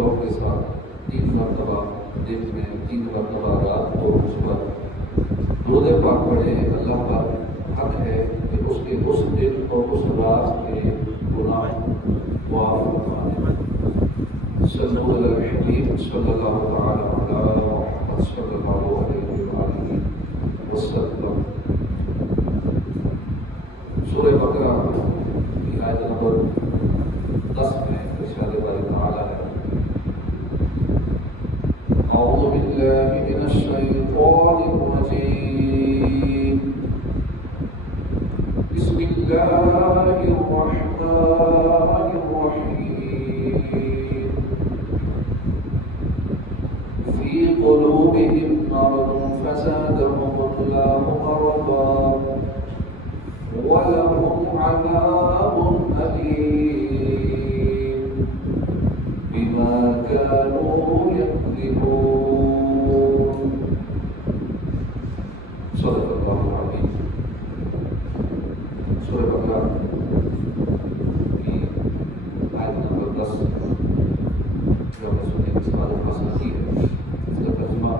شوق کے ساتھ 3 مرتبہ دن میں 3 مرتبہ رات کو اس پر درود پاک پڑھے، اللہ کا حق ہے کہ اس کے اس دن اور اس رات کے گناہ معاف فرمائے۔ صلو علی الحبیب صلی اللہ تعالی علی محمد صلی اللہ علیہ وآلہ وسلم۔ سورہ بقرہ کی آیت نمبر 10 میں ارشاد باری تعالی ہے، اعوذ باللہ من الشیطان الرجیم، بسم اللہ الرحمن الرحیم، فی قلوبہم مرض فزادہم اللہ مرضا وَلَهُمْ عَذَابٌ أَلِيمٌ بِمَا كَانُوا يَكْذِبُونَ۔ صدق اللہ العظیم۔ سورہ بقرہ کی آیت نمبر 10 جو ہم نے سننے کی سعادت حاصل کی ہے، اس کا ترجمہ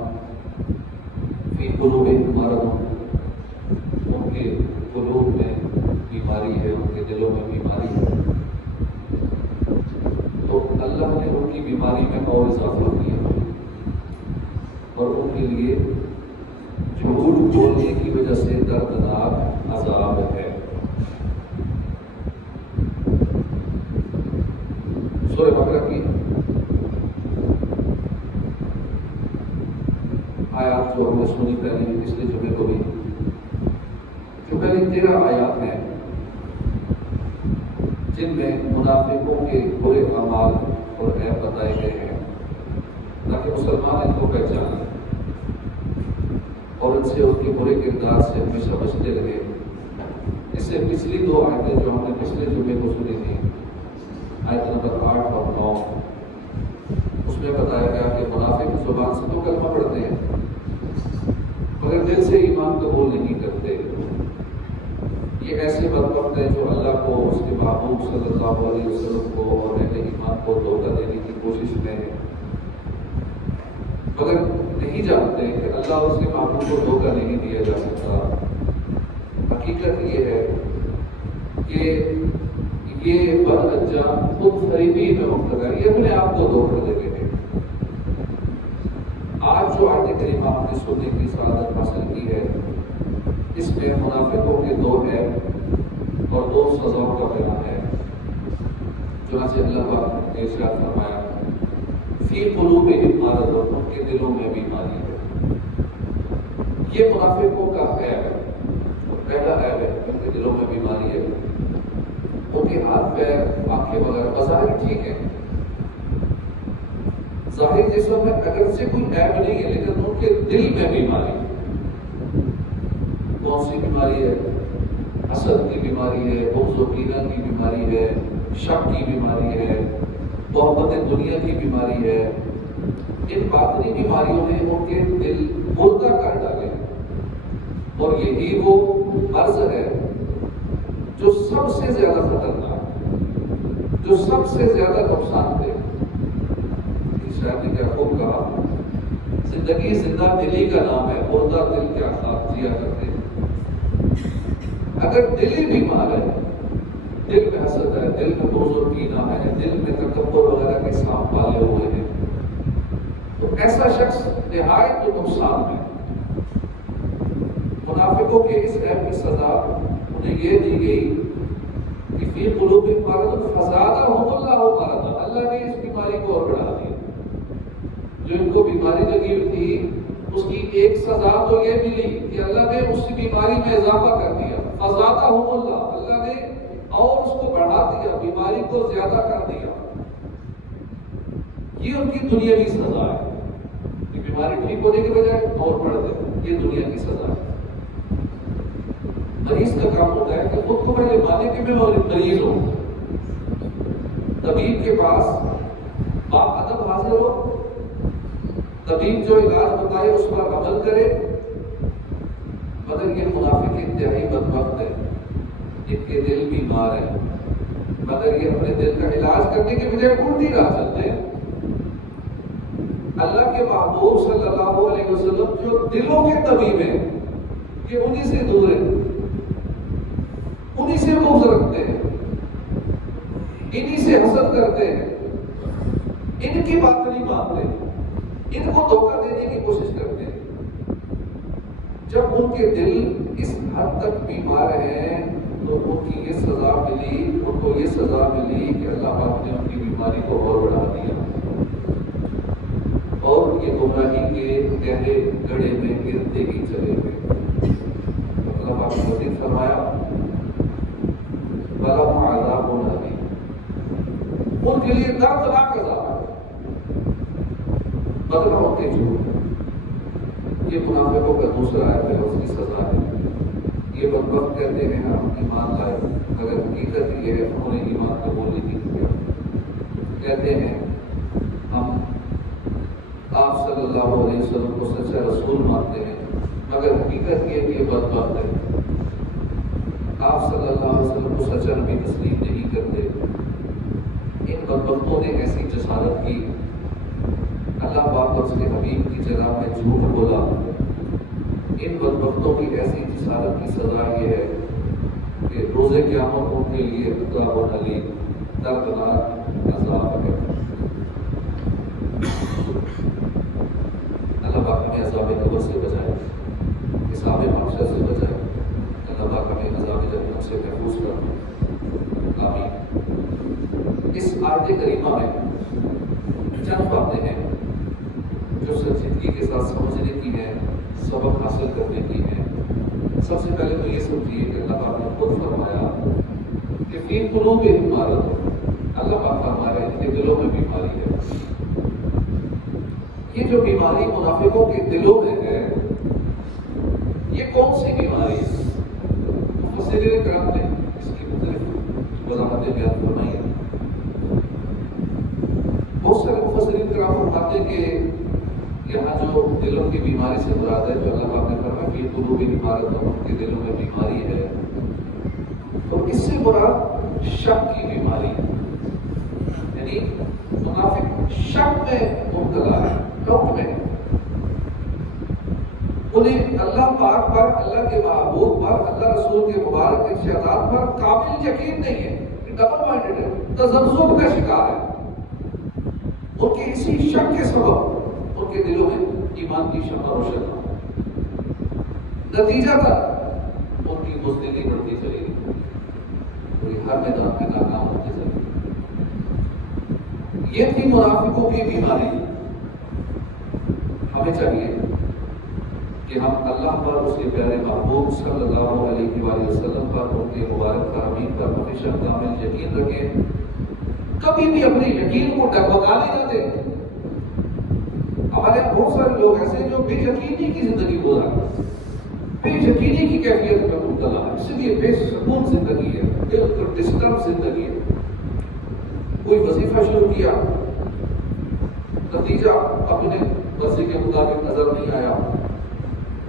فی قلوبہم مرض، ان کے قلوب میں بیماری ہے، ان کے دلوں میں بیماری ہے، تو اللہ نے ان کی بیماری میں اور اضافہ کیا اور ان کے لیے جھوٹ بولنے کی وجہ سے دردناک عذاب ہے۔ سورہ بقرہ کی آیات جو ہم نے سنی پہلے پچھلے جمعے کو بھی، جو پہلے 13 آیات ہیں جن میں منافقوں کے برے اعمال اور عیب بتائے گئے ہیں تاکہ مسلمان ان کو پہچانیں اور ان سے ان کے برے کردار سے ہمیشہ بچتے رہے۔ اس سے پچھلی 2 آیتیں جو ہم نے پچھلے جمعے کو سنی تھی، آیت نمبر 8 اور 9، اس میں بتایا گیا کہ منافق زبان سے تو کلمہ پڑھتے ہیں مگر دل سے ایمان قبول نہیں کرتے۔ یہ ایسے بدبخت ہیں جو اللہ کو، اس کے محبوب صلی اللہ علیہ وسلم کو اور اہل ایمان کو دھوکہ دینے کی کوشش میں ہیں، مگر نہیں جانتے کہ اللہ اور اس کے محبوب کو دھوکہ نہیں دیا جا سکتا۔ حقیقت یہ ہے کہ یہ بد انجام خود فریبی میں مبتلا ہے، یہ اپنے آپ کو دھوکہ دے رہے ہیں۔ آج جو آیت کریمہ آپ نے سننے کی سعادت حاصل کی ہے، اس میں منافقوں کے 2 عیب اور 2 سزاؤں کا بیان ہے۔ چنانچہ اللہ پاک نے ارشاد فرمایا، فی قلوبہم مرض، ان کے دلوں میں بیماری ہے۔ یہ منافقوں کا عیب ہے، اور پہلا عیب ہے ان کے دلوں میں بیماری ہے۔ ان کے ہاتھ پیر آنکھیں وغیرہ بظاہر ٹھیک ہے، ظاہر جسم میں اگر سے کوئی عیب نہیں ہے، لیکن ان کے دل میں بیماری ہے۔ کون سی بیماری ہے؟ حسد کی بیماری ہے، بغض و کینہ کی بیماری ہے، شک کی بیماری ہے، محبت دنیا کی بیماری ہے۔ ان باطنی بیماریوں نے ان کے دل مردہ کر ڈالے، اور یہی وہ مرض ہے جو سب سے زیادہ خطرناک، جو سب سے زیادہ نقصان دہ۔ شاید نے کیا خوب کہا، زندگی زندہ دلی کا نام ہے، مردہ دل کیا خواب جیا کرتے ہیں۔ اگر دل ہی بیمار ہے، دل میں حسد ہے، دل میں بغض و کینہ ہے، دل میں تکبر وغیرہ کے سانپ پالے ہوئے ہیں، تو ایسا شخص نہایت نقصان ہے۔ منافقوں کے اس عیب کی سزا انہیں یہ دی گئی کہ فی قلوبہم مرض فزادہم اللہ مرضا، اللہ نے اس بیماری کو اور بڑھا دیا۔ جو ان کو بیماری لگی ہوئی تھی، اس کی ایک سزا تو یہ ملی کہ اللہ نے اس بیماری میں اضافہ کر دیا۔ فزادہم اللہ، اللہ نے اور اس کو بڑھا دیا، بیماری کو زیادہ کر دیا۔ یہ ان کی دنیاوی سزا ہے کہ بیماری ٹھیک ہونے کے بجائے اور بڑھ دے، یہ دنیا کی سزا ہے۔ مریض کا کام ہوتا ہے کہ خود کو پہلے مانے کہ میں مریض ہوں، طبیب کے پاس باادب حاضر ہو، طبیب جو علاج بتائے اس پر عمل کرے۔ مگر یہ منافق انتہائی بدبخت ہے، ان کے دل بیمار ہیں، مگر یہ اپنے دل کا علاج کرنے کے بجائے الٹی راہ چلتے ہیں۔ اللہ کے محبوب صلی اللہ علیہ وسلم جو دلوں کے طبیب ہیں، یہ انہی سے دور ہیں، انہی سے بغض رکھتے ہیں، انہی سے حسد کرتے ہیں، ان کی بات نہیں مانتے، ان کو دھوکہ دینے کی کوشش کرتے ہیں۔ جب ان کے دل اس حد تک بیمار ہیں تو ان کی یہ سزا ملی، ان کو یہ سزا ملی کہ اللہ پاک نے ان کی بیماری کو اور بڑھا دیا اور یہ گمراہی کے گہرے گڑھے میں گرتے ہی چلے گئے۔ اللہ پاک نے مزید فرمایا وَلَهُمْ عَذَابٌ أَلِيمٌ، ان کے لیے دردناک عذاب ہے، بدلہ ہوتے جھوٹ۔ یہ منافقوں کا دوسرا ہے، اس کی سزا ہے۔ یہ بدبخت کہتے ہیں ہم ایمان لائے، اگر حقیقت یہ ہے انہوں نے ایمان قبول نہیں کیا۔ کہتے ہیں ہم آپ صلی اللہ علیہ وسلم کو سچا رسول مانتے ہیں، مگر حقیقت یہ کہ یہ بدبخت ہے، آپ صلی اللہ علیہ وسلم کو سچا نبی تسلیم نہیں کرتے۔ ان بدبختوں نے ایسی جسارت کی، اللہ پاک اور اس کے حبیب کی جناب میں جھوٹ بولا۔ ان بدبختوں کی ایسی جسارت کی سزا یہ ہے کہ روز قیامت ان کے لیے عذاب علیم، دردناک عذاب ہے۔ اللہ پاک ہمیں عذاب قبر سے بچائے، حساب محشر سے بچائے، اللہ پاک ہمیں عذاب جہنم سے محفوظ کرے، آمین۔ اس آیت کریمہ میں چند باتیں ہیں جو سنجیدگی کے ساتھ سمجھنے کی ہیں، سبق حاصل کرنے کی ہیں۔ سب سے پہلے تو یہ سمجھیے کہ اللہ پاک نے خود فرمایا کہ فی قلوبہم مرض، اللہ پاک فرما رہے ہیں کہ دلوں میں بیماری ہے۔ یہ جو بیماری منافقوں کے دلوں میں ہے، یہ کون سی بیماری ہے؟ مفسرین کرام نے اس کی مختلف وضاحتیں بیان فرمائی ہیں۔ بہت سارے مفسرین کرام فرماتے ہیں کہ یہاں جو دلوں کی بیماری سے مراد ہے، جو اللہ پاک نے فرمایا فی قلوبہم مرض، ان کے دلوں میں بیماری ہے، تو اس سے مراد شک کی بیماری ہے، یعنی منافق شک میں مبتلا ہے، ڈاؤٹ میں۔ انہیں اللہ پاک پر، اللہ کے محبوب پر، اللہ رسول کے مبارک ارشادات پر کامل یقین نہیں ہے، ڈبل مائنڈڈ ہے، تذبذب کا شکار ہے۔ ان کی اسی شک کے سبب ان کے دلوں میں ایمان کی شمع روشن ہو، نتیجہ تھا ان کی بزدلی بڑھتی چلی گئی، وہ ہر میدان میں ناکام ہوتے چلے گئے۔ یہ تھی منافقوں کی بیماری۔ ہمیں چاہیے کہ ہم اللہ پر، اس کے پیارے محبوب صلی اللہ علیہ وآلہ وسلم پر، ان کے مبارک ترمیم پر ہمیشہ کامل یقین رکھیں، کبھی بھی اپنے یقین کو ڈگمگانے نہ دیں۔ ہمارے بہت سارے لوگ ایسے جو بے یقینی کی زندگی گزارتے ہیں، بے یقینی کی کیفیت میں مبتلا ہے، اس لیے بے سکون زندگی ہے، بالکل ڈسٹرب زندگی ہے۔ کوئی وظیفہ شروع کیا، نتیجہ اپنے مرضی کے مطابق نظر نہیں آیا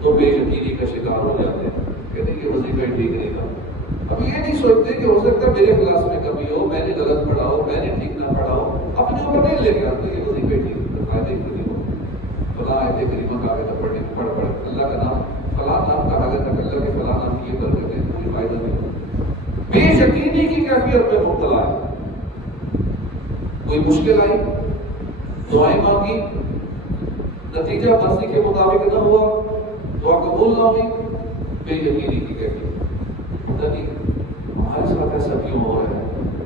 تو بے یقینی کا شکار ہو جاتے ہیں، کہتے ہیں کہ وظیفہ ٹھیک نہیں تھا۔ اب یہ نہیں سوچتے کہ ہو سکتا ہے میرے کلاس میں کمی ہو، میں نے غلط پڑھا ہو، میں نے ٹھیک نہ پڑھا ہو، اپنے اوپر نہیں لے کے آتے کہ وظیفہ ٹھیک ہے، فائدے کے لیے ہو، فلاں آیت کریمہ کا آگے پڑھنے پڑھ اللہ کا نام، فلاں نام کا آگے تک اللہ کے فلاں نام یہ کر دیتے ہیں، کوئی فائدہ نہیں۔ بے یقینی کی کیفیت میں مبتلا ہے۔ کوئی مشکل آئی، دعائیں مانگی، نتیجہ مرضی کے مطابق نہ ہوا، دعا قبول نہ ہوئی، بے یقینی کی کیفیت۔ پتہ نہیں ہمارے ساتھ ایسا کیوں ہو رہا ہے؟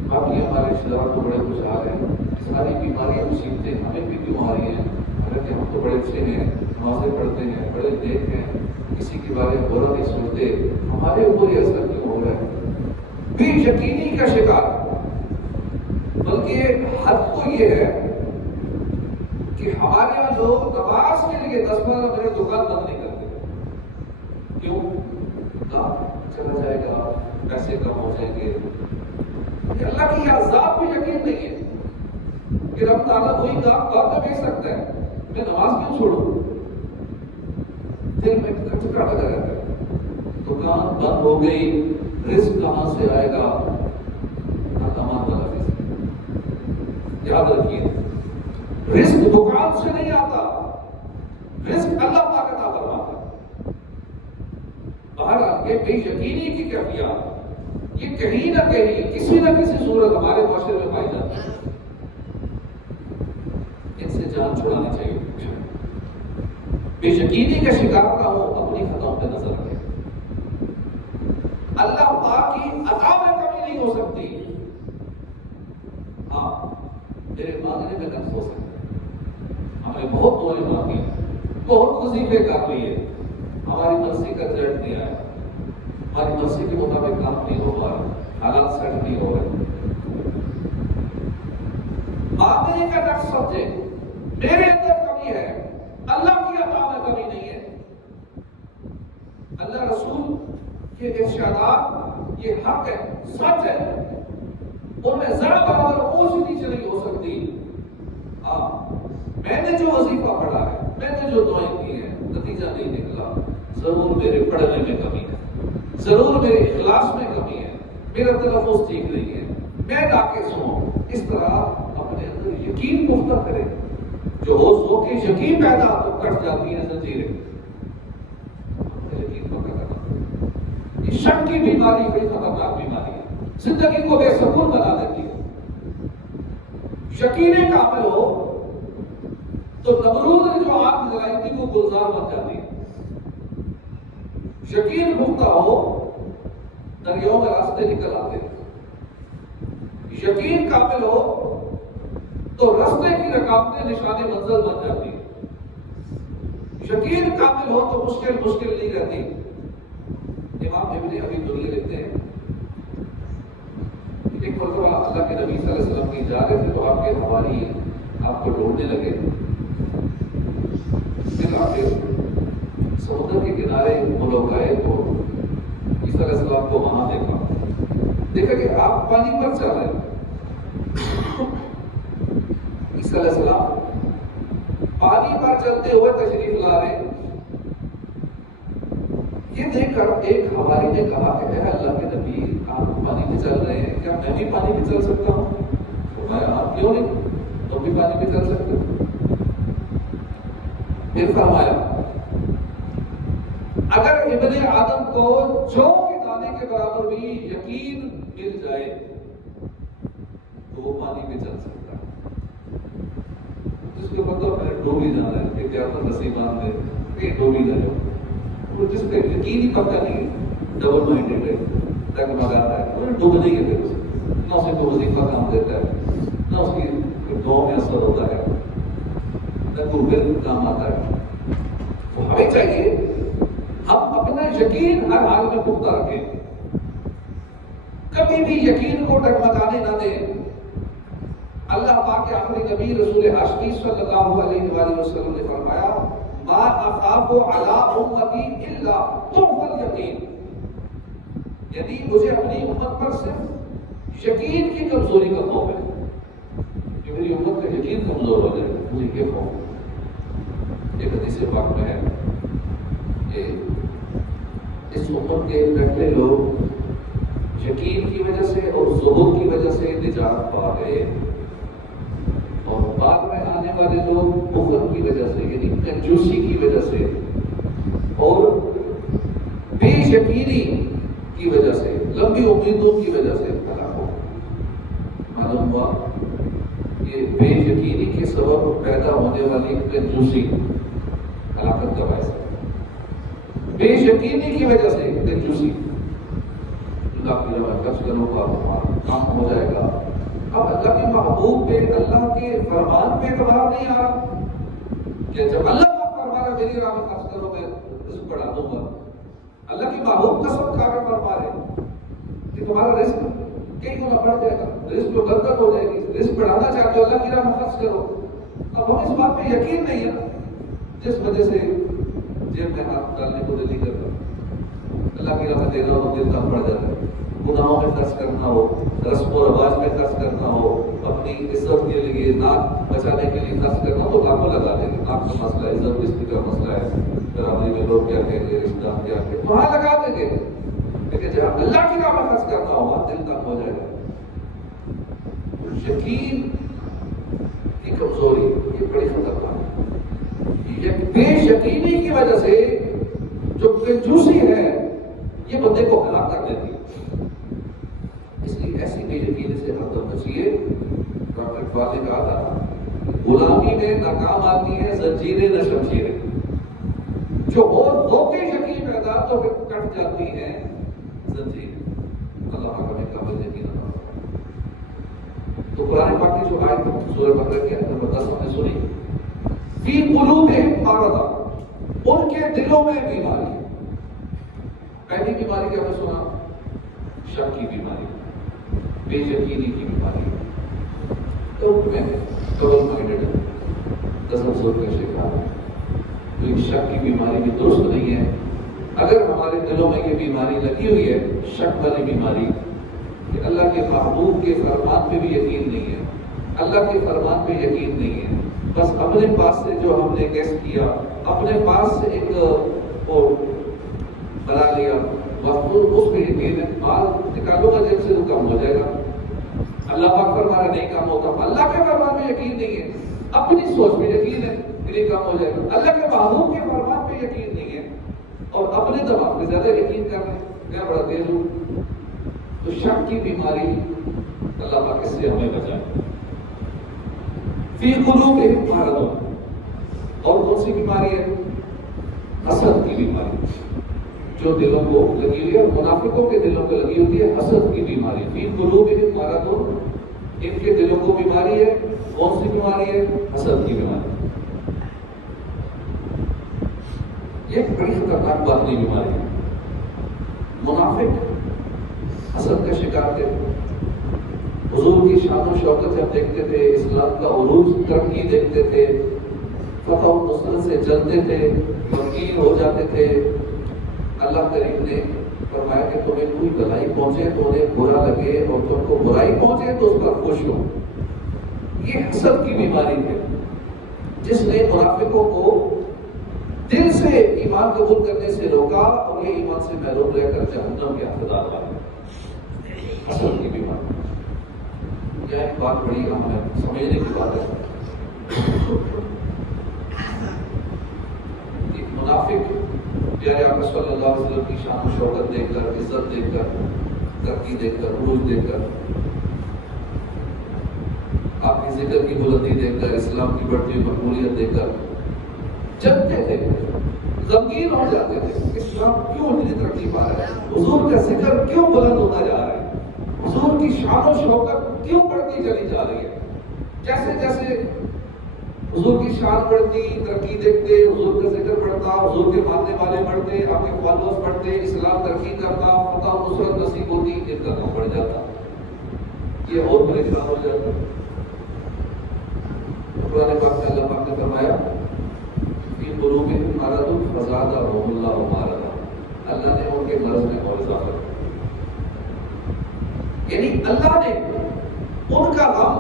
باقی ہمارے رشتے دار تو بڑے خوشحال ہیں، ساری بیماریاں مصیبتیں ہمیں بھی کیوں آ رہی ہیں؟ حالانکہ ہم تو بڑے اچھے ہیں، نمازیں پڑھتے ہیں، بڑے نیک ہیں، کسی کے بارے میں برا نہیں سوچتے، ہمارے اوپر یہ اثر کیوں ہو رہا ہے؟ بے یقینی کا شکار۔ بلکہ حد تو یہ ہے کہ ہمارے یہاں لوگ نماز کے لیے 10-15 منٹ دکان بند نہیں کرتے۔ کیوں؟ چلا جائے گا، پیسے کم ہو جائیں گے۔ اللہ کی عذاب پہ یقین نہیں ہے کہ رب تعالیٰ وہی کام بعد میں بھیج سکتا ہے، میں نماز کیوں چھوڑوں؟ دل میں کھٹکا لگا رہتا ہے، دکان بند ہو گئی، رزق کہاں سے آئے گا؟ تمام والا رزق۔ یاد رکھیے رزق دکان سے نہیں آتا، رزق اللہ پاک عطا فرماتا ہے۔ بہرحال یہ بے یقینی کی کیفیات یہ کہیں نہ کہیں کسی نہ کسی صورت ہمارے معاشرے میں پائی جاتی ہے، ان سے جان چھڑانی چاہیے۔ بے یقینی کا شکار نہ ہو، اپنی خطاؤں پہ نظر رکھے۔ اللہ پاک کی عطا میں کمی نہیں ہو سکتی، ہاں میرے مانگنے میں نقص ہو سکتا ہے۔ ہم نے بہت دعائیں مانگی، بہت وظیفے کر لیے، ہماری مرضی کا رزلٹ نہیں آیا، ہماری مرضی کے مطابق کام نہیں ہو پا رہا، حالات سیٹ نہیں ہو رہے۔ مانگنے کا نقص سمجھے، میرے اندر کمی ہے، اللہ کی عطا میں کمی نہیں ہے۔ اللہ رسول کے ارشادات یہ حق ہے، سچ ہے، ان میں ذرا برابر اونچ نیچے نہیں ہو سکتی۔ ہاں میں نے جو وظیفہ پڑھا ہے، میں نے جو دعائیں کی ہیں، نتیجہ نہیں نکلا، ضرور میرے پڑھنے میں کمی ہے، ضرور میرے اخلاص میں کمی ہے، میرا تلفظ ٹھیک نہیں ہے، میں ناقص ہوں۔ اس طرح اپنے اندر یقین پختہ کرے، جو ہو کے یقین پیدا تو کٹ جاتی ہیں زنجیریں۔ یقین پکا کرنا، یہ شک کی بیماری بڑی خطرناک بیماری ہے، زندگی کو بے سکون بنا دیتی ہے۔ یقین کامل ہو تو نمرود نے جو آگ جلائی تھی وہ گلزار بن جاتی ہے۔ یقین پختہ ہو، دریاؤں میں راستے نکل آتے ہیں۔ یقین کامل ہو تو راستے کی رکاوٹیں نشان منزل بن جاتی ہیں۔ یقین کامل ہو تو مشکل نہیں رہتی۔ امام ابن ابی دنیا لکھتے ہیں، ایک مرتبہ اللہ کے نبی صلی اللہ علیہ وسلم کی جا رہے تھے تو آپ کے حوالی آپ کو ڈھونڈنے لگے، پھر آپ سمندر کے کنارے وہ لوگ آئے تو عیسیٰ علیہ السلام کو وہاں دیکھا کہ آپ پانی پر چل رہے ہیں۔ عیسیٰ علیہ السلام پانی پر چلتے ہوئے تشریف لا رہے ہیں۔ یہ دیکھ کر ایک حواری نے کہا کہ اے اللہ کے نبی، آپ پانی پہ چل رہے ہیں، کیا میں بھی پانی پہ چل سکتا ہوں؟ فرمایا آپ کیوں نہیں، تم بھی پانی پہ چل سکتے ہو۔ پھر فرمایا اگر ابن آدم کو جو کے دانے کے برابر بھی یقین مل جائے تو وہ پانی پہ چل سکتا ہے۔ جس کے مطلب میں ڈوب ہی جانا ہے، کہ کیا نصیبان میں کہ ڈوب ہی نہ جاؤ، جس پہ یقین ہی پکا نہیں ہے، ڈبل مائنڈیڈ ہے، ڈگمگاتا ہے، ڈوب نہیں ہے، نہ اسے کوئی وظیفہ کام دیتا ہے، نہ اس کی دعاؤں میں اثر ہوتا ہے، نہ کوئی کام آتا ہے۔ تو ہمیں چاہیے ہم اپنا یقین ہر حال میں پختہ رکھیں، کبھی بھی یقین کو ڈگمگانے نہ دیں۔ اللہ پاک کے آخری نبی رسول ہاشمی صلی اللہ علیہ وآلہ وسلم نے فرمایا ما اخاف علی امتی الا ضعف الیقین، یعنی مجھے اپنی امت پر صرف یقین کی کمزوری کا خوف ہے کہ میری امت کا یقین کمزور ہو جائے، مجھے یہ خوف۔ ایک حدیث پاک میں ہے کہ اس امت کے پہلے لوگ یقین کی وجہ سے اور ظہور کی وجہ سے نجات پا گئے، اور بعد میں آنے والے لوگ بخل کی وجہ سے یعنی کنجوسی کی وجہ سے اور بے یقینی کی وجہ سے، لمبی امیدوں کی وجہ سے ہلاک ہو۔ معلوم ہوا کہ بے یقینی کے سبب پیدا ہونے والی کنجوسی ہلاکت کا باعث ہے، بے یقینی کی وجہ سے کنجوسی، اللہ کی رحمت خرچ کروں گا کام ہو جائے گا۔ اب اللہ کے محبوب پہ اللہ کے فرمان پہ اعتبار نہیں آ رہا کہ جب اللہ کا فرمان ہے میری راہ میں خرچ کرو میں رزق بڑھا دوں گا، اللہ کی محبوب قسم کھا کے فرما رہے کہ تمہارا رزق کئی گنا بڑھ جائے گا، رزق میں برکت ہو جائے گی، رزق بڑھانا چاہتے ہو اللہ کی راہ میں خرچ کرو۔ اب ہم اس بات پہ یقین نہیں ہے جس وجہ سے جیب میں ہاتھ ڈالنے کو دل نہیں کرتا، اللہ کی راہ میں دینا ہو دل کم پڑ جاتا ہے، گناہوں میں خرچ کرنا ہو، رسم و رواج میں خرچ کرنا ہو، اپنی عزت کے لیے ناک بچانے کے لیے خرچ کرنا تو لاکھوں لگا دیں گے، ناک کا مسئلہ ہے، عزت رزق کا مسئلہ ہے، برادری میں لوگ کیا کہیں گے، رشتہ دار کیا کہیں گے، وہاں لگا دیں گے، لیکن جب اللہ کی راہ میں خرچ کرنا ہوگا دل تک ہو جائے گا۔ یقین کی کمزوری یہ بے یقینی کی وجہ سے جو کنجوسی ہے یہ بندے کو ہلاک کر دیتی ہے. اس لیے ایسی بے یقینی سے ہردم بچیے. ڈاکٹر اقبال نے کہا تھا غلامی میں ناکام آتی ہے زنجیریں نہ شمشیریں. جو اور دھوکے یقین پیدا تو پھر کٹ جاتی ہیں زنجیریں. اللہ ہمیں قابل یقین عطا فرمائے. تو قرآن پاک کی جو آیت سورہ بقرہ کے اندر 10 ہم نے سنی فی قلوبہم مرض، ان کے دلوں میں بیماری. پہلی بیماری کیا ہم نے سنا؟ شک کی بیماری، بے یقینی کی بیماری. تو میں ڈبل مائنڈڈ تصور کا شکار ہے. تو ایک شک کی بیماری بھی درست نہیں ہے. اگر ہمارے دلوں میں یہ بیماری لگی ہوئی ہے شک والی بیماری کہ اللہ کے محبوب کے فرمان پہ بھی یقین نہیں ہے، اللہ کے فرمان پہ یقین نہیں ہے، بس اپنے پاس سے جو ہم نے گیس کیا، اپنے پاس سے ایک وہ بنا لیا، اس پہ یقین ہے، مال نکالو گا جب سے وہ کم ہو جائے گا. اللہ پاک فرما رہے نہیں کام ہوتا. اللہ کے فرمان پہ یقین نہیں ہے، اپنی سوچ پہ یقین ہے پھر کام ہو جائے گا. اللہ کے محبوب کے فرمان پہ یقین نہیں ہے اور اپنے دماغ پہ زیادہ یقین کر رہے ہیں. میں بڑا تیز ہوں. تو شک کی بیماری اللہ پاک اس سے ہمیں بچائے. فی قلوبہم مرض، اور کون سی بیماری ہے؟ حسد کی بیماری جو دلوں کو لگی ہوئی ہے. منافقوں کے دلوں کو لگی ہوتی ہے حسد کی بیماری. فی قلوبہم مرض، ان کے دلوں کو بیماری ہے. کون سی بیماری ہے؟ حسد کی بیماری. یہ بڑی خطرناک باطنی بیماری ہے. منافق حسد کا شکار تھے. حضور کی شان و شوکت جب دیکھتے تھے، اسلام کا عروج ترقی دیکھتے تھے، فتح و نصرت سے جلتے تھے، غمگین ہو جاتے تھے. اللہ کریم نے فرمایا کہ تمہیں کوئی بھلائی پہنچے تو انہیں برا لگے اور تم کو برائی پہنچے تو اس پر خوش ہو. یہ حسد کی بیماری ہے جس نے منافقوں کو دل سے ایمان قبول کرنے سے روکا اور یہ ایمان سے محروم رہ کر جہنم کے حقدار بنے. حسد کی بیماری یہ ایک بات بڑی اہم ہے، سمجھنے کی بات ہے. ایک منافق پیارے آقا صلی اللہ علیہ وسلم کی شان و شوکت دیکھ کر، عزت دیکھ کر، ترقی دیکھ کر، عروج دیکھ کر، آپ کی ذکر کی بلندی دیکھ کر، اسلام کی بڑھتی ہوئی مقبولیت دیکھ کر جلتے تھے، غمگین ہو جاتے تھے. اسلام کیوں اتنی ترقی پا رہا ہے؟ حضور کا ذکر کیوں بلند ہوتا جا رہا ہے؟ حضور کی شان و شوکت کیوں بڑھتی چلی جا رہی ہے؟ جیسے جیسے حضور کی شان بڑھتی، ترقی دیکھتے، حضور کا ذکر بڑھتا، حضور کے ماننے والے بڑھتے، آپ کے فالوورز بڑھتے، اسلام ترقی کرتا، فتح و نصرت نصیب ہوتی، ان کا کام بڑھ جاتا، یہ اور پریشان ہو جاتا. قرآن پاک میں اللہ پاک نے فرمایا فی قلوبہم مرض فزادہم اللہ مرضا، اللہ نے ان کے مرض میں اور اضافہ کیا. یعنی اللہ نے ان کا غم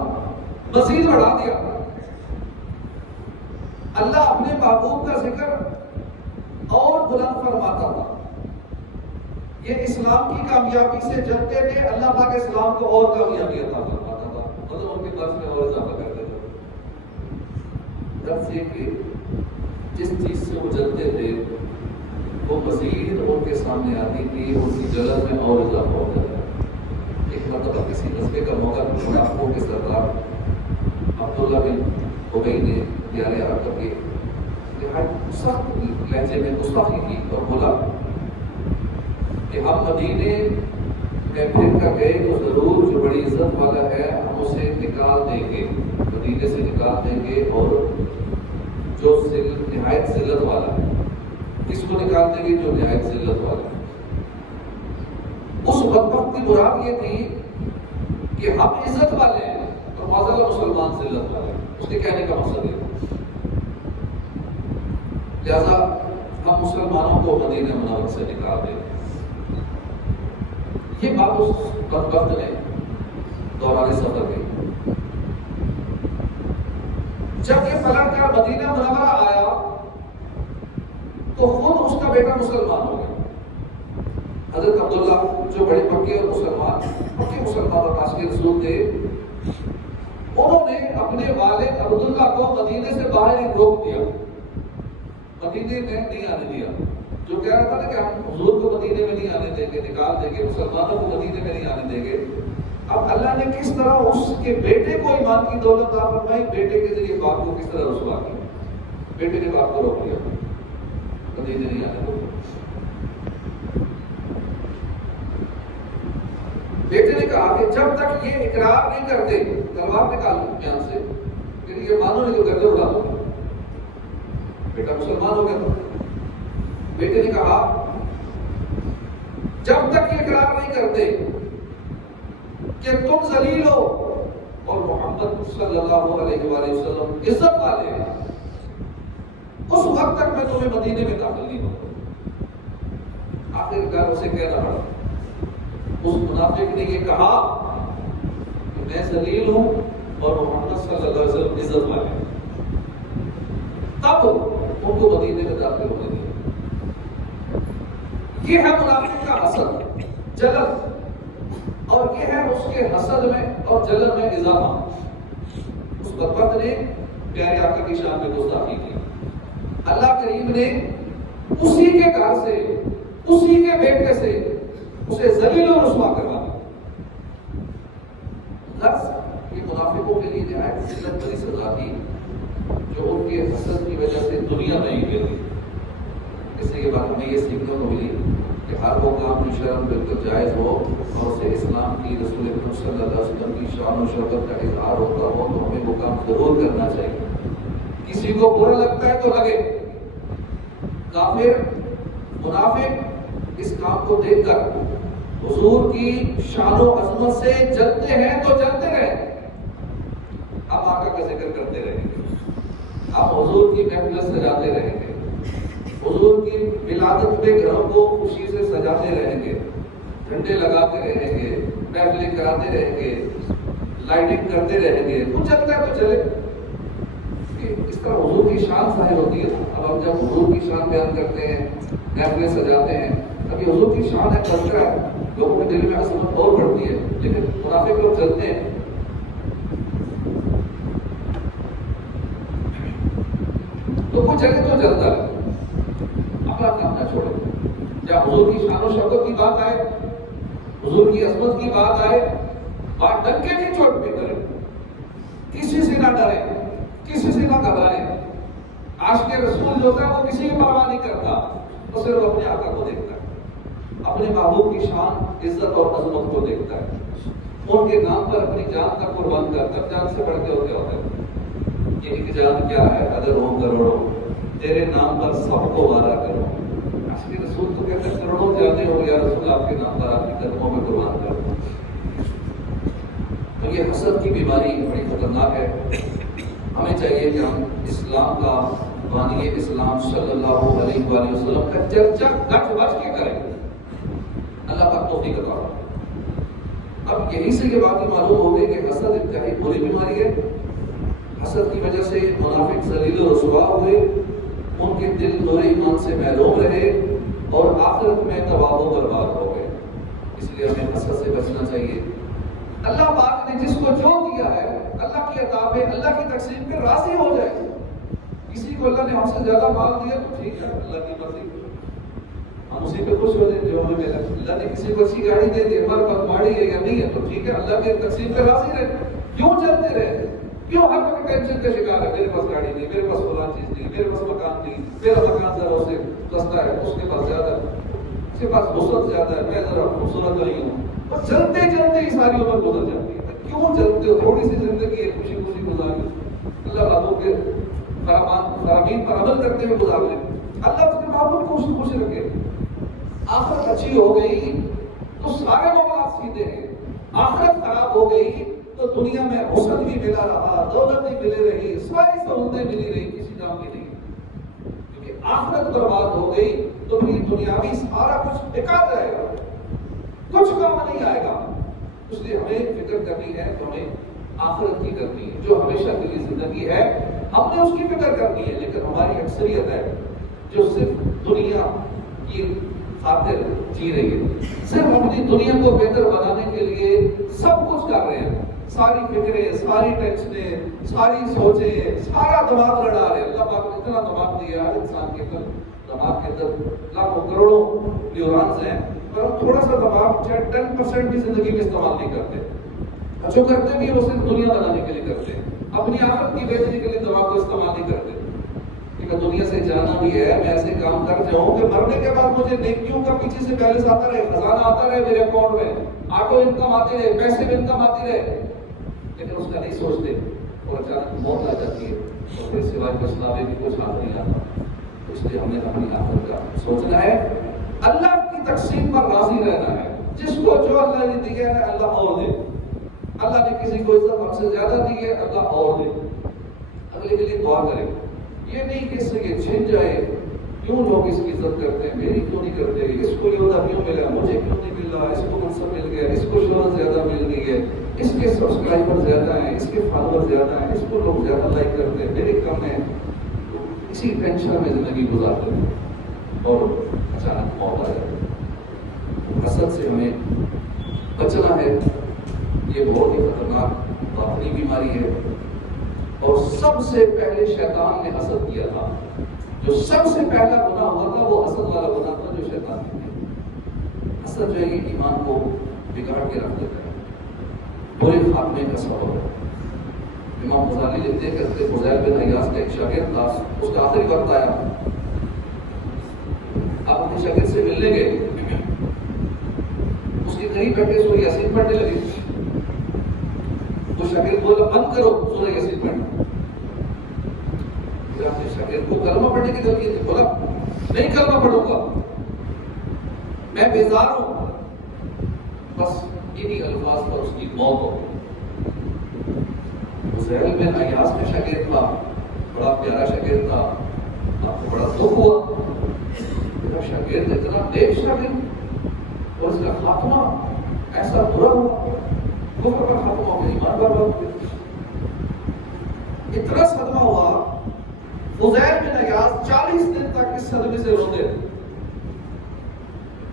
مزید بڑھا دیا. اللہ اپنے محبوب کا ذکر اور بلند فرماتا تھا. یہ اسلام کی کامیابی سے جلتے تھے، اللہ پاک اسلام کو اور کامیابی عطا فرماتا تھا، مطلب ان کے درس میں اور اضافہ کرتے تھے. درس یہ کہ جس چیز سے وہ جلتے تھے وہ مزید ان کے سامنے آتی تھی، ان کی جلن میں اور اضافہ ہو جاتا. ایک مرتبہ کسی مسئلے کا موقع منافقوں کے سردار عبداللہ بن ابی نے پیارے آقا کے نہایت سخت لہجے میں گستاخی کی اور بولا کہ ہم مدینے میں پھر کر گئے تو ضرور جو بڑی عزت والا ہے ہم اسے نکال دیں گے، مدینے سے نکال دیں گے. اور جو نہایت ذلت والا ہے، کس کو نکال دیں گے؟ جو نہایت ذلت والا ہے. اس بدبخت کی مراد یہ تھی کہ ہم عزت والے ہیں اور معذاللہ مسلمان ذلت والے ہیں. اس کے کہنے کا مقصد ہے لہذا ہم مسلمانوں کو مدینہ منورہ سے نکال دیں. یہ بات اس بدبخت نے دوران سفر کی. جب یہ پلٹ کر مدینہ منورہ آیا تو خود اس کا بیٹا مسلمان ہو گیا. حضرت عبداللہ جو بڑے پکے اور پکے مسلمان اور عاشق رسول تھے، انہوں نے اپنے والد عبداللہ کو مدینے سے باہر ہی روک دیا. مدینے میں نہیں آنے دیا. جو کہہ رہا تھا نا کہ ہم حضور کو مدینے میں نہیں آنے دیں گے, نکال دیں گے, مسلمانوں کو مدینے میں نہیں آنے دیں گے. اب اللہ نے کس طرح اس کے بیٹے کو ایمان کی دولت عطا فرمائی, بیٹے کے ذریعے باپ کو کس طرح رسوا کیا. بیٹے نے باپ کو روک لیا, مدینے نہیں آنے دیں. بیٹے نے کہا کہ جب تک یہ اقرار نہیں کرتے, تلوار نکال لو یہاں سے, کہ یہ مانو نہیں جو کرتے اڑا دو. بیٹا مسلمان ہو گیا تھا. بیٹے نے کہا جب تک یہ اقرار نہیں کرتے کہ تم ذلیل ہو اور محمد صلی اللہ علیہ وآلہ وسلم عزت والے ہیں, اس وقت تک میں تمہیں مدینے میں داخل نہیں ہوں. آخرکار اسے کہنا پڑا. اس منافق نے یہ کہا کہ میں ذلیل ہوں اور محمد صلی اللہ علیہ وسلم عزت والے ہیں. تب ان کو مدینے میں داخل ہونے دیا. یہ ہے منافق کا حسد, جلن, اور یہ ہے اس کے حسد میں اور جلن میں اضافہ. اس بدبخت نے پیارے آقا کی شان میں گستاخی کی. اللہ کریم نے اسی کے گھر سے, اسی کے بیٹے سے اسے ذلیل و رسوا کروا دیا. لفظ یہ منافقوں کے لیے نہایت ذلت بڑی سزا تھی جو ان کے حسد کی وجہ سے دنیا میں ہی گئی. اس سے یہ بات ہمیں یہ سیکھنے کو ملی کہ ہر وہ کام کی شرم بالکل جائز ہو اور اسے اسلام کی, رسول اکرم صلی اللہ علیہ وسلم کی شان و شوکت کا اظہار ہوتا ہو تو ہمیں وہ کام ضرور کرنا چاہیے. کسی کو برا لگتا ہے تو لگے. کافر, منافق اس کام کو دیکھ کر حضور کی شان و عظمت سے جلتے ہیں تو جلتے رہیں. اب آقا کا ذکر کرتے رہیں گے, اب حضور کی محفل سجاتے رہیں گے, حضور کی ولادت میں گھروں کو خوشی سے سجاتے رہیں گے, جھنڈے لگاتے رہیں گے, محفلیں کراتے رہیں گے, لائٹنگ کرتے رہیں گے. کچھ چلتا ہے تو چلے. اس طرح حضور کی شان ظاہر ہوتی ہے. اب ہم جب حضور کی شان بیان کرتے ہیں, محفلیں سجاتے ہیں, ابھی حضور کی شان ہے, تذکرہ ہے, لوگوں کے دل میں عظمت اور بڑھتی ہے. لیکن منافق لوگ چلتے ہیں. تو وہ چلے تو چلتا ہے, اپنا کام نہ چھوڑے. جب حضور کی شان و شوکت کی بات آئے, حضور کی عظمت کی بات آئے, بات ڈنکے کی چوٹ پہ کرے. کسی سے نہ ڈرے, کسی سے نہ گھبرائے. عاشق رسول جو ہوتا ہے وہ کسی کی پرواہ نہیں کرتا, وہ صرف اپنے آقا کو دیکھتا ہے, اپنے محبوب کی شان, عزت اور عظمت کو دیکھتا ہے. ان کے نام پر اپنی جان کا قربان کرتا ہے. جان سے بڑھ کے ہوتے ہوتے یہ ایک جان کیا ہے, اگر ہو کروڑوں, تیرے نام پر سب کو وعدہ کرو. عاشق رسول تو کہتے ہیں کروڑوں جانے ہو یا رسول آپ کے نام پر آپ کی قدموں میں قربان کرو. تو یہ حسد کی بیماری بڑی خطرناک ہے. ہمیں چاہیے کہ ہم اسلام کا, بانی اسلام صلی اللہ علیہ وآلہ وسلم کا چرچا گچ بچ کے کریں. اللہ کا توفیق عطا فرمائے. اب یہی سے یہ بات معلوم ہو گئی کہ حسد انتہائی بری بیماری ہے. حسد کی وجہ سے منافق ذلیل و رسوا ہوئے, ان کے دل نور ایمان سے محروم رہے اور آخرت میں تباہ و برباد ہو گئے. اس لیے ہمیں حسد سے بچنا چاہیے. اللہ پاک نے جس کو جو دیا ہے, اللہ کی عطا پہ, اللہ کی تقسیم پہ راضی ہو جائے. کسی کو اللہ نے ہم سے زیادہ مال دیا تو ٹھیک ہے, اللہ کی مرضی, ہم اسی پہ خوش ہو جائیں جو ہمیں ملا. اللہ نے کسی کو اچھی گاڑی دے دی, ہمارے پاس گاڑی ہے یا نہیں ہے تو ٹھیک ہے, اللہ کی تقسیم پہ راضی رہے. کیوں چلتے رہے, کیوں ہر وقت ٹینشن کا شکار ہے, میرے پاس گاڑی نہیں, میرے پاس فلاں چیز نہیں, میرے پاس مکان نہیں, میرا مکان ذرا اسے سستا ہے, اس کے پاس زیادہ ہے, اس کے پاس وسعت زیادہ ہے, میں ذرا خوبصورت نہیں ہوں. اور چلتے چلتے ہی ساری عمر گزر جاتی ہے. کیوں چلتے ہو, تھوڑی سی زندگی ہے, خوشی خوشی گزار لیں. اللہ بابوں کے فرامین پر عمل کرتے ہوئے گزار لیں. اللہ اس کے محبوب کو خوش رکھے. آخرت اچھی ہو گئی تو سارے معاملات سیدھے ہیں. آخرت خراب ہو گئی تو دنیا میں حسن بھی ملا رہا, دولت بھی ملے رہی, ساری سہولتیں ملی رہی, کسی کام کی نہیں. کیونکہ آخرت برباد ہو گئی تو پھر دنیاوی سارا کچھ بیکار رہے گا, کچھ کام نہیں آئے گا. اس لیے ہمیں فکر کرنی ہے تو ہمیں آخرت کی کرنی ہے. جو ہمیشہ کے لیے زندگی ہے ہم نے اس کی فکر کرنی ہے. لیکن ہماری اکثریت ہے جو صرف دنیا کی خاطر جی رہی ہے, صرف اپنی دنیا کو بہتر بنانے کے لیے سب کچھ کر رہے ہیں, ساری فکریں، ساری ٹینشنیں، ساری سوچیں، سارا دماغ لڑا رہے. اللہ پاک نے اتنا دماغ دیا ہے انسان کے اندر، دماغ کے اندر لاکھوں کروڑوں نیورونز ہیں، پر ہم تھوڑا سا دماغ 10% بھی زندگی میں استعمال نہیں کرتے. جو کرتے بھی وہ صرف دنیا بنانے کے لیے کرتے ہیں، اپنی آخرت کی بہتری کے لیے دماغ کو استعمال نہیں کرتے. کہ دنیا سے جانا بھی ہے، میں ایسے کام کر جاؤں کہ مرنے کے بعد مجھے نیکیوں کا پیچھے سے بیلنس آتا رہے، خزانہ آتا رہے میرے اکاؤنٹ میں، آٹو انکم آتی رہے، پیسے بھی انکم آتی رہے. لیکن اس کا نہیں سوچتے اور اچانک موت آ جاتی ہے اور پھر سوائے پچھتاوے بھی کچھ ہاتھ نہیں آتا. اس لیے ہم نے اپنی آخرت کا سوچنا ہے، اللہ کی تقسیم پر راضی رہنا ہے. جس کو جو اللہ نے دیا ہے اللہ اور دے. اللہ نے کسی کو عزت ہم سے زیادہ دی ہے، اللہ اور دے. اگلے کے لیے دعا کریں. یہ نہیں کہ اس سے یہ چھن جائے، کیوں لوگ اس کی عزت کرتے ہیں، میری کیوں نہیں کرتے، اس کو عہدہ کیوں ملا، مجھے کیوں نہیں مل رہا، اس کو منصب مل گیا، اس کو شہرت زیادہ مل گئی ہے، اس کے سبسکرائبر زیادہ ہیں، اس کے فالوور زیادہ ہیں، اس کو لوگ زیادہ لائک کرتے ہیں، میرے کم ہیں. اسی ٹینشن میں زندگی گزارتے ہیں اور اچانک موت آ جاتی ہے. حسد سے ہمیں بچنا ہے. یہ بہت ہی خطرناک باطنی بیماری ہے اور سب سے پہلے شیطان نے حسد کیا تھا. جو سب سے پہلا گناہ ہوا تھا وہ حسد والا گناہ تھا جو شیطان نے کیا. حسد جو ہے یہ ایمان کو بگاڑ کے رکھ دیتا ہے، برے خاتمے کا سبب ہے. امام غزالی لکھتے ہیں کہ فضیل بن عیاض کا ایک شاگرد تھا، اس کا آخری وقت آیا، آپ اپنے شاگرد سے ملنے گئے، اس کے قریب بیٹھے سورہ یاسین پڑھنے لگے. تو شاگرد بولا بند کرو سورہ یاسین پڑھنا. پھر اپنے شاگرد کو کلمہ پڑھنے کی ضرورت تھی، بولا نہیں کلمہ پڑھوں گا، میں بیزار ہوں. بس انہی الفاظ پر اس کی موت ہو گئی. فضیل بن عیاض کا شاگرد تھا، بڑا پیارا شاگرد تھا. آپ کو بڑا دکھ ہوا، میرا شاگرد اتنا نیک شاگرد اور اس کا خاتمہ ایسا برا ہوا، کفر پر خاتمہ ہو گیا، ایمان برباد ہو گیا. اتنا صدمہ ہوا. فضیل بن عیاض 40 دن تک اس صدمے سے روتے رہے.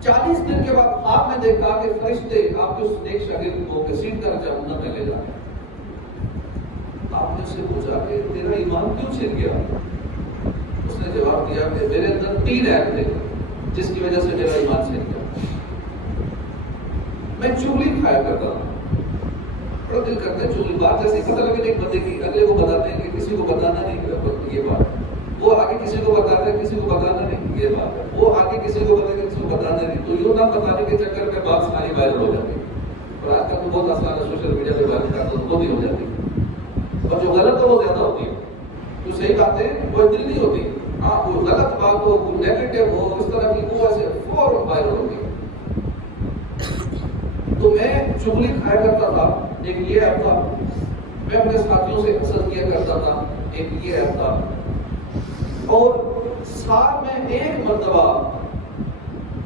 40 دن کے بعد آپ نے دیکھا کہ فرشتے آپ کے اس نیک شاگرد کو گھسیٹ کر جہنم میں لے جاتے. آپ نے اس سے پوچھا کہ تیرا ایمان کیوں چھن گیا؟ اس نے جواب دیا کہ میرے اندر 3 عیب تھے جس کی وجہ سے میرا ایمان چھن گیا. میں چغلی کھایا کرتا ہوں، بڑا دل کرتا ہے چغلی، بات جیسے پتہ لگے ایک بندے کی اگلے کو بتاتے ہیں کہ کسی کو بتانا نہیں، یہ بات وہ آگے کسی کو بتاتے ہیں کسی کو بتانا نہیں، یہ بات وہ آگے کسی کو بتاتے ہیں کسی کو بتانا نہیں. تو یوں نہ بتانے کے چکر میں بات ساری وائرل ہو جاتی ہے. اور آج کل تو بہت آسان ہے سوشل میڈیا پہ وائرل کرنا، تو خود ہی ہو جاتی ہے. اور جو غلط ہے وہ زیادہ ہوتی ہے، جو صحیح باتیں وہ اتنی نہیں ہوتی. ہاں کوئی غلط بات ہو، کوئی نیگیٹو ہو، اس طرح کی وہ ایسے فوراً وائرل ہوتی ہے. تو میں چغلی کھایا کرتا تھا. ایک یہ ایپ تھا، میں اپنے ساتھیوں سے حسد کیا کرتا تھا. ایک یہ ایپ تھا، اور سال میں ایک مرتبہ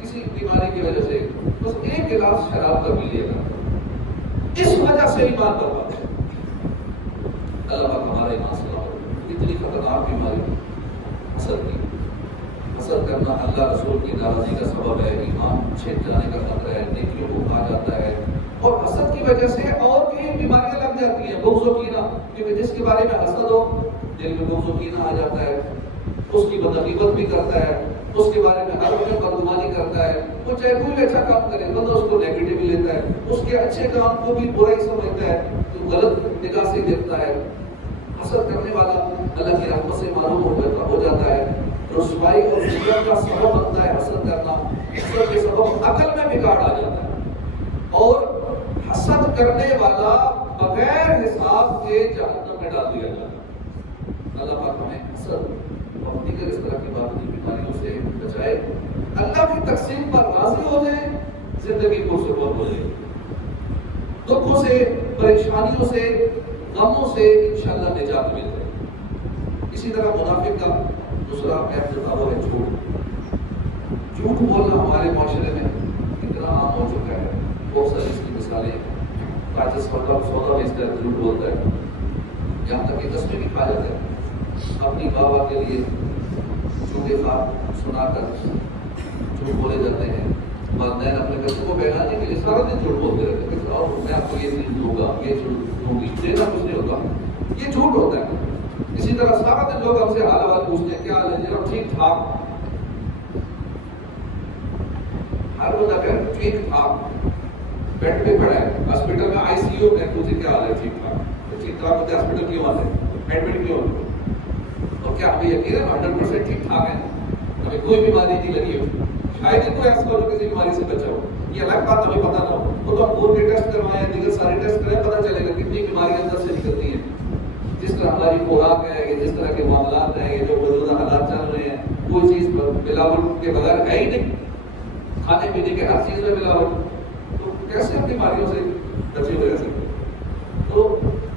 کسی بیماری کی وجہ سے بس ایک گلاس شراب کا پی لیا تھا. اس وجہ سے ایمان برباد ہے. اللہ پاک ہمارا ایمان سلامت. اتنی خطرناک بیماری حسد کی. حسد کرنا اللہ رسول کی ناراضی کا سبب ہے، ایمان چھن جانے کا خطرہ ہے، نیکیوں کو کھا جاتا ہے. اور حسد کی وجہ سے اور کئی بیماریاں لگ جاتی ہیں. بغض و کینہ، کیونکہ جس کے بارے میں حسد ہو دل میں بغض و کینہ آ جاتا ہے. اس کی بدغیبت بھی کرتا ہے، اس کے بارے میں ہر وقت بدگمانی کرتا ہے. وہ چاہے کوئی بھی اچھا کام کرے بندہ اس کو نیگیٹو بھی لیتا ہے، اس کے اچھے کام کو بھی برا ہی سمجھتا ہے، تو غلط نگاہ سے دیکھتا ہے. حسد کرنے والا اللہ کی رحمت سے معلوم ہو جاتا ہے. رسوائی اور ذلت کا سبب بنتا ہے حسد کرنا. حسد کے سبب عقل میں بگاڑ آ جاتا ہے، اور حسد کرنے والا بغیر حساب کے جہنم میں ڈال دیا جاتا ہے. اللہ پاک ہمیں حسد اور دیگر اس طرح کی باطنی بیماریوں سے بچائے. اللہ کی تقسیم پر راضی ہو جائیں، زندگی پرسکون ہو جائے. دکھوں سے، پریشانیوں سے، غموں سے انشاءاللہ نجات مل جائے. اسی طرح منافق کا دوسرا عیب جو تھا وہ ہے جھوٹ. جھوٹ بولنا ہمارے معاشرے میں اتنا عام ہو چکا ہے. بہت ساری اس کی مثالیں ہیں. تاجر سودا بیچتا ہے جھوٹ بولتا ہے، یہاں تک کہ قسمیں بھی کھا جاتا ہے. اپنی بابا کے لیے جھوٹے خواب سنا کر جھوٹ بولے جاتے ہیں. والدین اپنے بچوں کو بیان نہیں ملے سارا دن جھوٹ بولتے رہتے ہیں اور میں آپ کو یہ چیز دوں گا یہ دوں گی دینا کچھ نہیں ہوتا یہ جھوٹ ہوتا ہے اسی طرح سارا دن لوگ ہم سے حال حال پوچھتے ہیں کیا حال ہے جناب ٹھیک ٹھاک ہر بندہ کہہ رہا ٹھیک ٹھاک بیڈ پہ پڑا ہے ہاسپٹل میں آئی سی یو میں پوچھے کیا حال ہے ٹھیک ٹھاک ہوتے ہاسپٹل کیوں آتے ہیں ایڈمٹ کیوں ہوتے اور کیا ہمیں یقین ہے 100% ٹھیک ٹھاک ہے ہمیں کوئی بیماری نہیں لگی ہو شاید ہی کوئی ایسا ہو کسی بیماری سے بچا ہو یہ الگ بات ہمیں پتہ نہ ہو وہ تو ہم خون کے ٹیسٹ کروائیں دیگر سارے ٹیسٹ کریں پتہ چلے گا کتنی بیماری اندر سے نکلتی ہیں جس طرح ہماری خوراک ہے جس طرح کے معاملات ہیں یہ جو موجودہ حالات چل رہے ہیں کوئی چیز ملاوٹ کے بغیر ہے ہی نہیں کھانے پینے کے ہر چیز میں ملاوٹ تو کیسے ہم بیماریوں سے بچے ہوئے رہ سکتے تو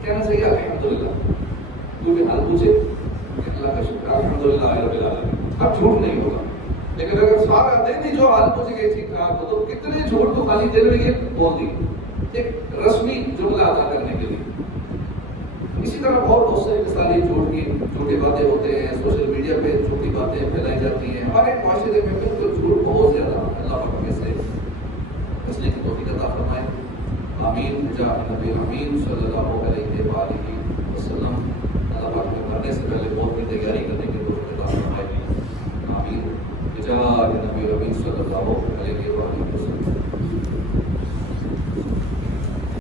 کہنا چاہیے الحمدللہ کیونکہ حال پوچھے کہ اللہ کا شکر الحمدللہ رب العالمین اب جھوٹ نہیں ہوگا لیکن اگر سارا دن ہی جو حال پوچھے گئے ٹھیک ٹھاک ہو تو کتنے جھوٹ تو خالی دل میں یہ بول دی ایک رسمی جملہ ادا کرنے کے لیے اسی طرح بہت سے مثالیں جھوٹ کی جھوٹی باتیں ہوتے ہیں سوشل میڈیا پہ جھوٹی باتیں پھیلائی جاتی ہیں ہمارے معاشرے میں بالکل جھوٹ بہت زیادہ اللہ پاک میں سے بچنے کی توفیق عطا فرمائے آمین جاء نبی امین صلی اللہ علیہ وآلہ وسلم اللہ پاک میں مرنے سے پہلے موت کی تیاری کرنے کی توفیق عطا فرمائے آمین جاء نبی امین صلی اللہ